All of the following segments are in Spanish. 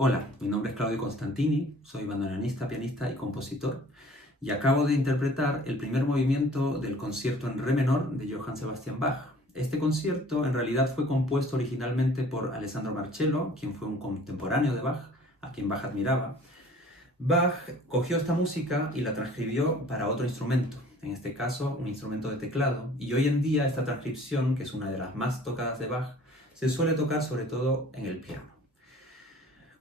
Hola, mi nombre es Claudio Constantini, soy bandoneonista, pianista y compositor y acabo de interpretar el primer movimiento del concierto en re menor de Johann Sebastian Bach. Este concierto en realidad fue compuesto originalmente por Alessandro Marcello, quien fue un contemporáneo de Bach, a quien Bach admiraba. Bach cogió esta música y la transcribió para otro instrumento, en este caso un instrumento de teclado, y hoy en día esta transcripción, que es una de las más tocadas de Bach, se suele tocar sobre todo en el piano.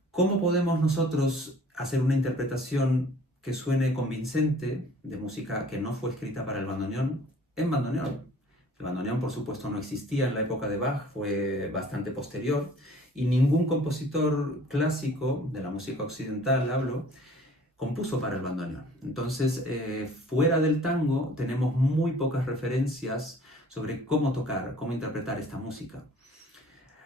¿Cómo podemos nosotros hacer una interpretación que suene convincente de música que no fue escrita para el bandoneón en bandoneón? El bandoneón, por supuesto, no existía en la época de Bach, fue bastante posterior, y ningún compositor clásico de la música occidental, hablo, compuso para el bandoneón. Entonces, fuera del tango, tenemos muy pocas referencias sobre cómo tocar, cómo interpretar esta música.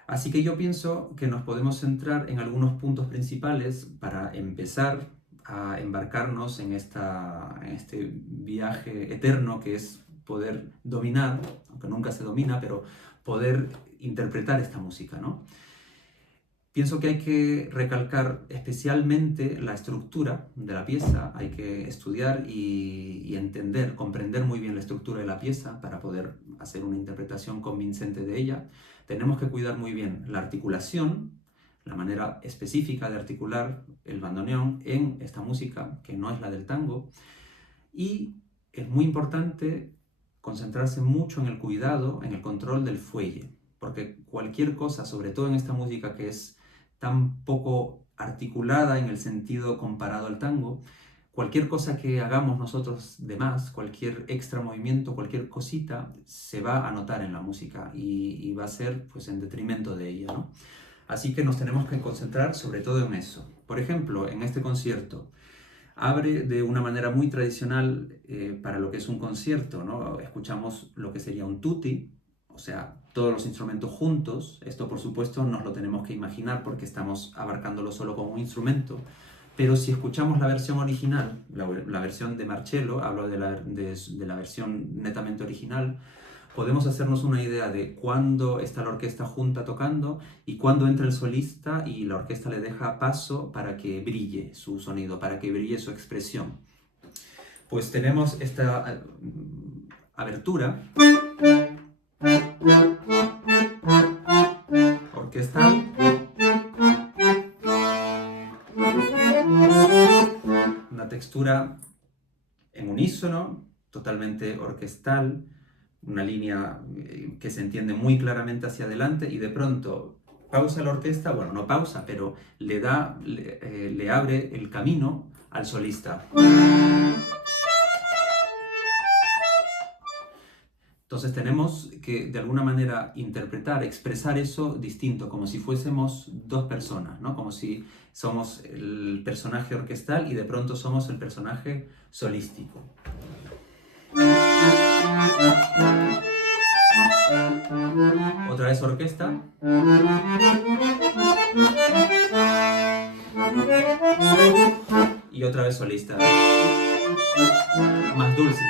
Así que yo pienso que nos podemos centrar en algunos puntos principales para empezar a embarcarnos en este viaje eterno que es poder dominar, aunque nunca se domina, pero poder interpretar esta música, ¿no? Pienso que hay que recalcar especialmente la estructura de la pieza, hay que estudiar y entender, comprender muy bien la estructura de la pieza para poder hacer una interpretación convincente de ella. Tenemos que cuidar muy bien la articulación, la manera específica de articular el bandoneón en esta música, que no es la del tango, y es muy importante concentrarse mucho en el cuidado, en el control del fuelle, porque cualquier cosa, sobre todo en esta música que es tan poco articulada en el sentido comparado al tango, cualquier cosa que hagamos nosotros de más, cualquier extra movimiento, cualquier cosita, se va a notar en la música y va a ser pues en detrimento de ella, ¿no? Así que nos tenemos que concentrar sobre todo en eso. Por ejemplo, en este concierto, abre de una manera muy tradicional para lo que es un concierto, ¿no? Escuchamos lo que sería un tutti, o sea, todos los instrumentos juntos. Esto, por supuesto, nos lo tenemos que imaginar porque estamos abarcándolo solo como un instrumento. Pero si escuchamos la versión original, la versión de Marcello, hablo de la versión netamente original, podemos hacernos una idea de cuándo está la orquesta junta tocando y cuándo entra el solista y la orquesta le deja paso para que brille su sonido, para que brille su expresión. Pues tenemos esta abertura orquestal, una textura en unísono, totalmente orquestal, una línea que se entiende muy claramente hacia adelante y de pronto pausa la orquesta, bueno, no pausa, pero le abre el camino al solista. Entonces tenemos que de alguna manera interpretar, expresar eso distinto, como si fuésemos dos personas, ¿no? Como si somos el personaje orquestal y de pronto somos el personaje solístico. Otra vez orquesta. Y otra vez solista. Más dulce.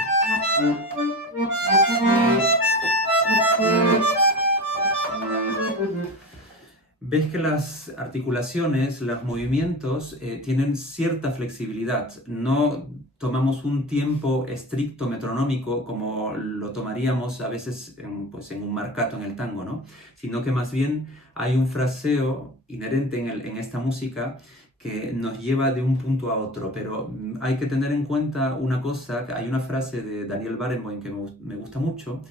Ves que las articulaciones, los movimientos tienen cierta flexibilidad. No tomamos un tiempo estricto metronómico como lo tomaríamos a veces en un marcato en el tango, ¿no? Sino que más bien hay un fraseo inherente en esta música que nos lleva de un punto a otro, pero hay que tener en cuenta una cosa, que hay una frase de Daniel Barenboim que me gusta mucho,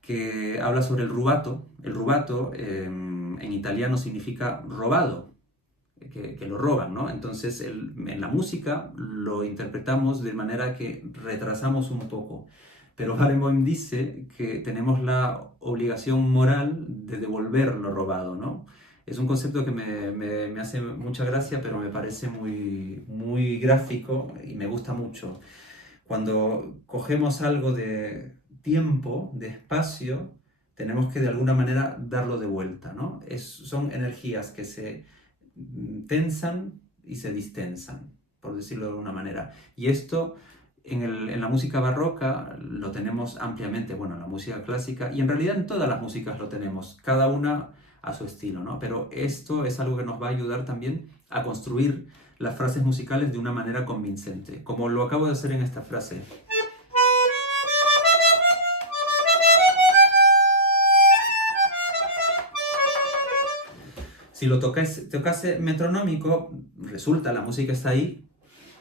que habla sobre el rubato. El rubato en italiano significa robado, que lo roban, ¿no? Entonces en la música lo interpretamos de manera que retrasamos un poco. Pero Barenboim dice que tenemos la obligación moral de devolver lo robado, ¿no? Es un concepto que me hace mucha gracia, pero me parece muy gráfico y me gusta mucho. Cuando cogemos algo de tiempo, de espacio, tenemos que de alguna manera darlo de vuelta, ¿no? Son energías que se tensan y se distensan, por decirlo de alguna manera. Y esto en la música barroca lo tenemos ampliamente, bueno, en la música clásica, y en realidad en todas las músicas lo tenemos, cada una a su estilo, ¿no? Pero esto es algo que nos va a ayudar también a construir las frases musicales de una manera convincente, como lo acabo de hacer en esta frase. Si lo tocase metronómico, resulta, la música está ahí,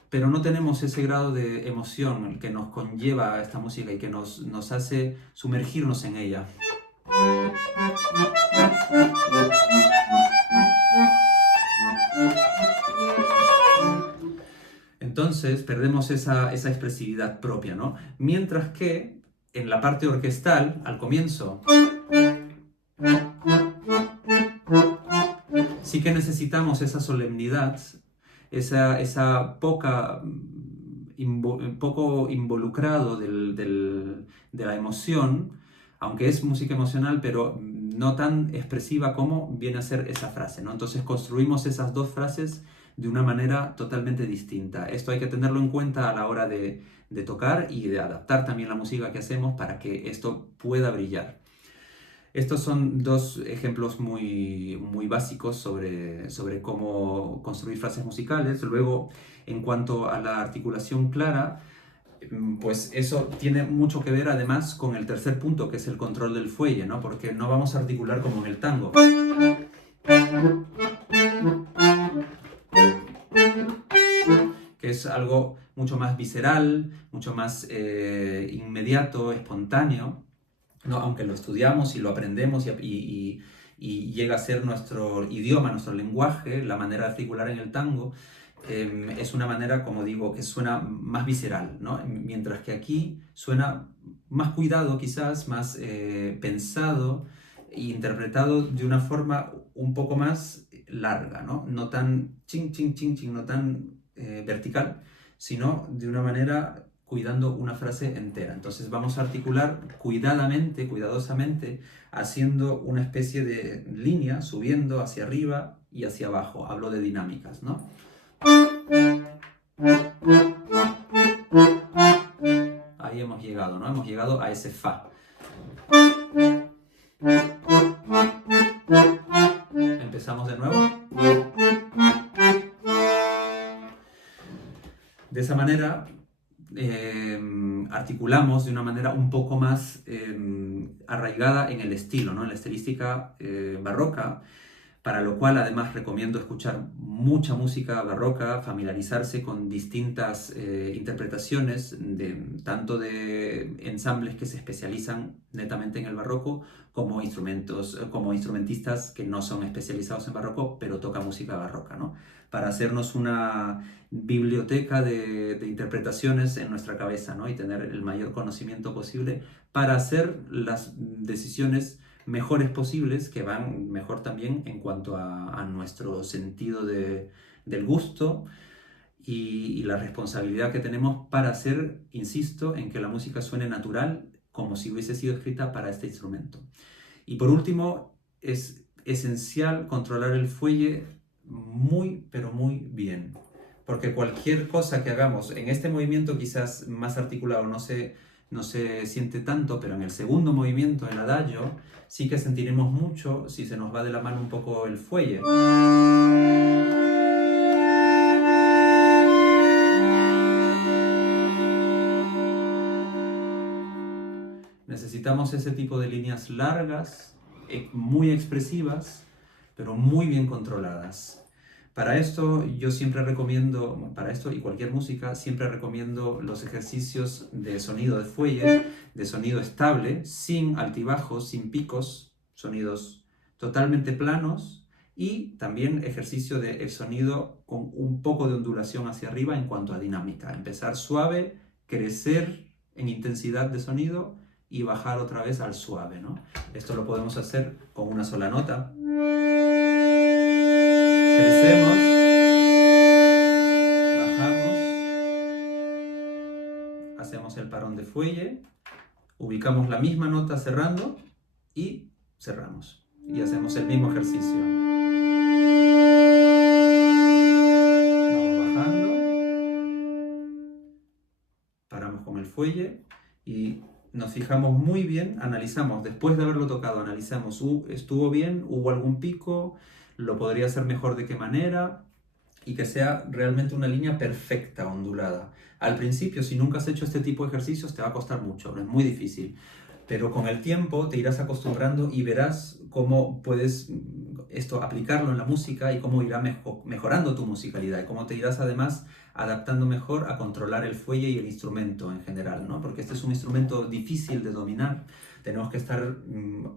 pero no tenemos ese grado de emoción que nos conlleva esta música y que nos hace sumergirnos en ella. Entonces perdemos esa expresividad propia, ¿no? Mientras que en la parte orquestal, al comienzo, sí que necesitamos esa solemnidad, esa poco involucrado de la emoción, aunque es música emocional, pero no tan expresiva como viene a ser esa frase, ¿no? Entonces construimos esas dos frases de una manera totalmente distinta. Esto hay que tenerlo en cuenta a la hora de tocar y de adaptar también la música que hacemos para que esto pueda brillar. Estos son dos ejemplos muy básicos sobre cómo construir frases musicales. Luego, en cuanto a la articulación clara, pues eso tiene mucho que ver además con el tercer punto, que es el control del fuelle, ¿no? Porque no vamos a articular como en el tango, que es algo mucho más visceral, mucho más inmediato, espontáneo, ¿no? Aunque lo estudiamos y lo aprendemos y llega a ser nuestro idioma, nuestro lenguaje, la manera de articular en el tango, es una manera, como digo, que suena más visceral, ¿no? Mientras que aquí suena más cuidado quizás, más pensado e interpretado de una forma un poco más larga, ¿no? No tan ching, ching, ching, ching, no tan vertical, sino de una manera cuidando una frase entera. Entonces vamos a articular cuidadosamente, haciendo una especie de línea, subiendo hacia arriba y hacia abajo. Hablo de dinámicas, ¿no? Ahí hemos llegado, ¿no? Hemos llegado a ese fa. Empezamos de nuevo. De esa manera articulamos de una manera un poco más arraigada en el estilo, ¿no? En la estilística barroca, para lo cual además recomiendo escuchar mucha música barroca, familiarizarse con distintas interpretaciones, tanto de ensambles que se especializan netamente en el barroco, como instrumentistas que no son especializados en barroco, pero tocan música barroca, ¿no? Para hacernos una biblioteca de interpretaciones en nuestra cabeza, ¿no? Y tener el mayor conocimiento posible para hacer las decisiones mejores posibles, que van mejor también en cuanto a nuestro sentido del gusto y la responsabilidad que tenemos para hacer, insisto, en que la música suene natural, como si hubiese sido escrita para este instrumento. Y por último, es esencial controlar el fuelle muy, pero muy bien, porque cualquier cosa que hagamos en este movimiento quizás más articulado no se siente tanto, pero en el segundo movimiento, el adagio, sí que sentiremos mucho si se nos va de la mano un poco el fuelle. Necesitamos ese tipo de líneas largas, muy expresivas, pero muy bien controladas. Para esto yo siempre recomiendo, para esto y cualquier música, siempre recomiendo los ejercicios de sonido de fuelle, de sonido estable, sin altibajos, sin picos, sonidos totalmente planos, y también ejercicio de el sonido con un poco de ondulación hacia arriba en cuanto a dinámica. Empezar suave, crecer en intensidad de sonido y bajar otra vez al suave, ¿no? Esto lo podemos hacer con una sola nota. Crecemos, bajamos, hacemos el parón de fuelle, ubicamos la misma nota cerrando y cerramos. Y hacemos el mismo ejercicio. Vamos bajando, paramos con el fuelle y nos fijamos muy bien, analizamos, después de haberlo tocado, analizamos, ¿estuvo bien? ¿Hubo algún pico? ¿Lo podría hacer mejor de qué manera? Y que sea realmente una línea perfecta, ondulada. Al principio, si nunca has hecho este tipo de ejercicios, te va a costar mucho, es muy difícil. Pero con el tiempo te irás acostumbrando y verás cómo puedes aplicarlo en la música y cómo irá mejorando tu musicalidad y cómo te irás además adaptando mejor a controlar el fuelle y el instrumento en general, ¿no? Porque este es un instrumento difícil de dominar, tenemos que estar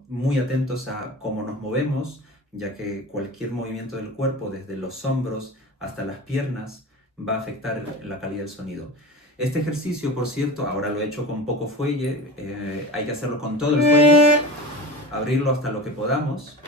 muy atentos a cómo nos movemos, ya que cualquier movimiento del cuerpo, desde los hombros hasta las piernas, va a afectar la calidad del sonido. Este ejercicio, por cierto, ahora lo he hecho con poco fuelle, hay que hacerlo con todo el fuelle, abrirlo hasta lo que podamos,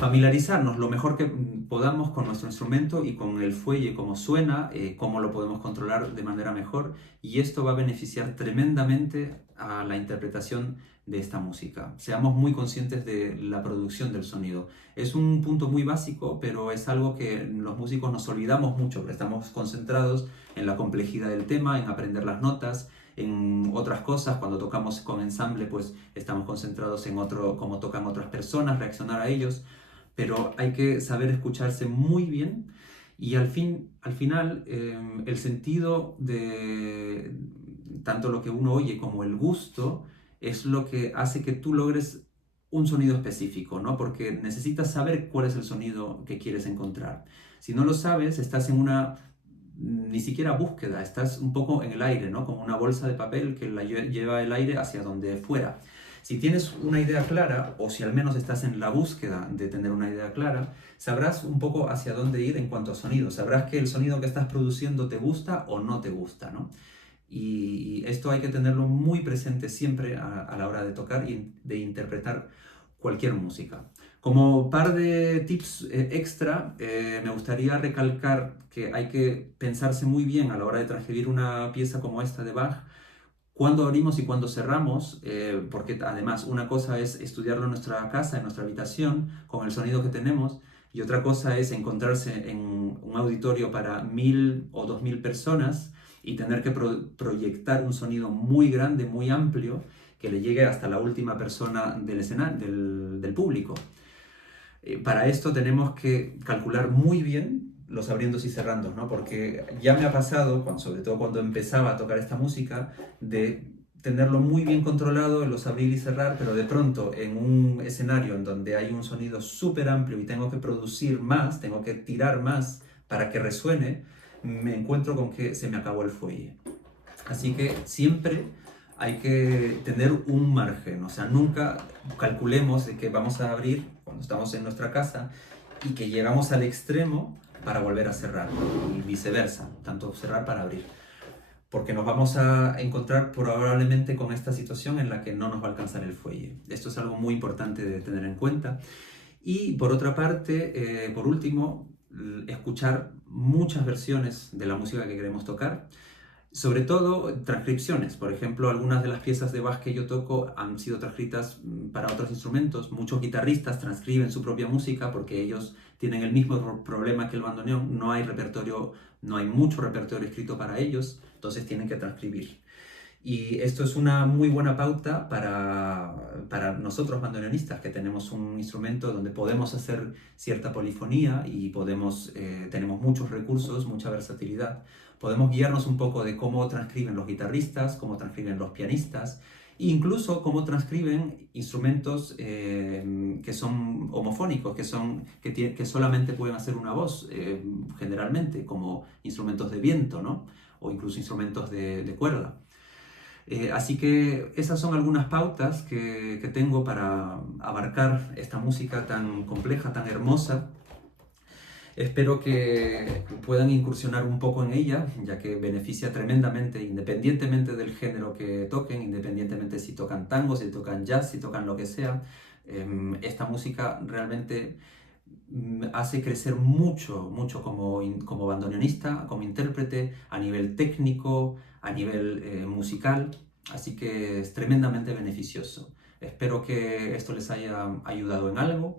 familiarizarnos lo mejor que podamos con nuestro instrumento y con el fuelle, cómo suena, cómo lo podemos controlar de manera mejor, y esto va a beneficiar tremendamente a la interpretación de esta música. Seamos muy conscientes de la producción del sonido. Es un punto muy básico, pero es algo que los músicos nos olvidamos mucho, porque estamos concentrados en la complejidad del tema, en aprender las notas, en otras cosas. Cuando tocamos con ensamble, pues estamos concentrados en cómo tocan otras personas, reaccionar a ellos, pero hay que saber escucharse muy bien y al final el sentido de tanto lo que uno oye como el gusto es lo que hace que tú logres un sonido específico, ¿no? Porque necesitas saber cuál es el sonido que quieres encontrar. Si no lo sabes, estás en una ni siquiera búsqueda, estás un poco en el aire, ¿no? Como una bolsa de papel que lleva el aire hacia donde fuera. Si tienes una idea clara, o si al menos estás en la búsqueda de tener una idea clara, sabrás un poco hacia dónde ir en cuanto a sonido. Sabrás que el sonido que estás produciendo te gusta o no te gusta, ¿no? Y esto hay que tenerlo muy presente siempre a la hora de tocar y de interpretar cualquier música. Como par de tips extra, me gustaría recalcar que hay que pensarse muy bien a la hora de transcribir una pieza como esta de Bach, cuándo abrimos y cuándo cerramos, porque además una cosa es estudiarlo en nuestra casa, en nuestra habitación, con el sonido que tenemos, y otra cosa es encontrarse en un auditorio para 1000 o 2000 personas y tener que proyectar un sonido muy grande, muy amplio, que le llegue hasta la última persona del escenario, del público. Para esto tenemos que calcular muy bien los abriendos y cerrandos, ¿no? Porque ya me ha pasado, sobre todo cuando empezaba a tocar esta música, de tenerlo muy bien controlado en los abrir y cerrar, pero de pronto en un escenario en donde hay un sonido súper amplio y tengo que producir más, tengo que tirar más para que resuene, me encuentro con que se me acabó el fuelle. Así que siempre hay que tener un margen, o sea, nunca calculemos de que vamos a abrir cuando estamos en nuestra casa y que llegamos al extremo para volver a cerrar y viceversa, tanto cerrar para abrir, porque nos vamos a encontrar probablemente con esta situación en la que no nos va a alcanzar el fuelle. Esto es algo muy importante de tener en cuenta. Y por otra parte, por último, escuchar muchas versiones de la música que queremos tocar. Sobre todo transcripciones. Por ejemplo, algunas de las piezas de Bach que yo toco han sido transcritas para otros instrumentos. Muchos guitarristas transcriben su propia música porque ellos tienen el mismo problema que el bandoneón. No hay repertorio, no hay mucho repertorio escrito para ellos, entonces tienen que transcribir. Y esto es una muy buena pauta para nosotros bandoneonistas, que tenemos un instrumento donde podemos hacer cierta polifonía y tenemos muchos recursos, mucha versatilidad. Podemos guiarnos un poco de cómo transcriben los guitarristas, cómo transcriben los pianistas, e incluso cómo transcriben instrumentos que son homofónicos, que solamente pueden hacer una voz, generalmente, como instrumentos de viento, ¿no? O incluso instrumentos de cuerda. Así que esas son algunas pautas que tengo para abarcar esta música tan compleja, tan hermosa. Espero que puedan incursionar un poco en ella, ya que beneficia tremendamente, independientemente del género que toquen, independientemente si tocan tango, si tocan jazz, si tocan lo que sea. Esta música realmente hace crecer mucho, mucho como bandoneonista, como intérprete, a nivel técnico, a nivel musical, así que es tremendamente beneficioso. Espero que esto les haya ayudado en algo.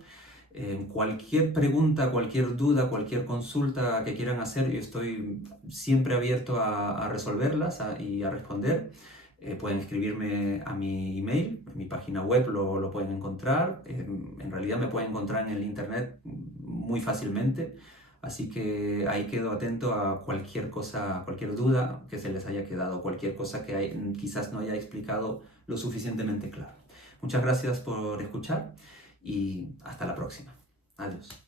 Cualquier pregunta, cualquier duda, cualquier consulta que quieran hacer, yo estoy siempre abierto a resolverlas y a responder. Pueden escribirme a mi email, en mi página web lo pueden encontrar. En realidad me pueden encontrar en el internet muy fácilmente, así que ahí quedo atento a cualquier cosa, cualquier duda que se les haya quedado, cualquier cosa que quizás no haya explicado lo suficientemente claro. Muchas gracias por escuchar y hasta la próxima. Adiós.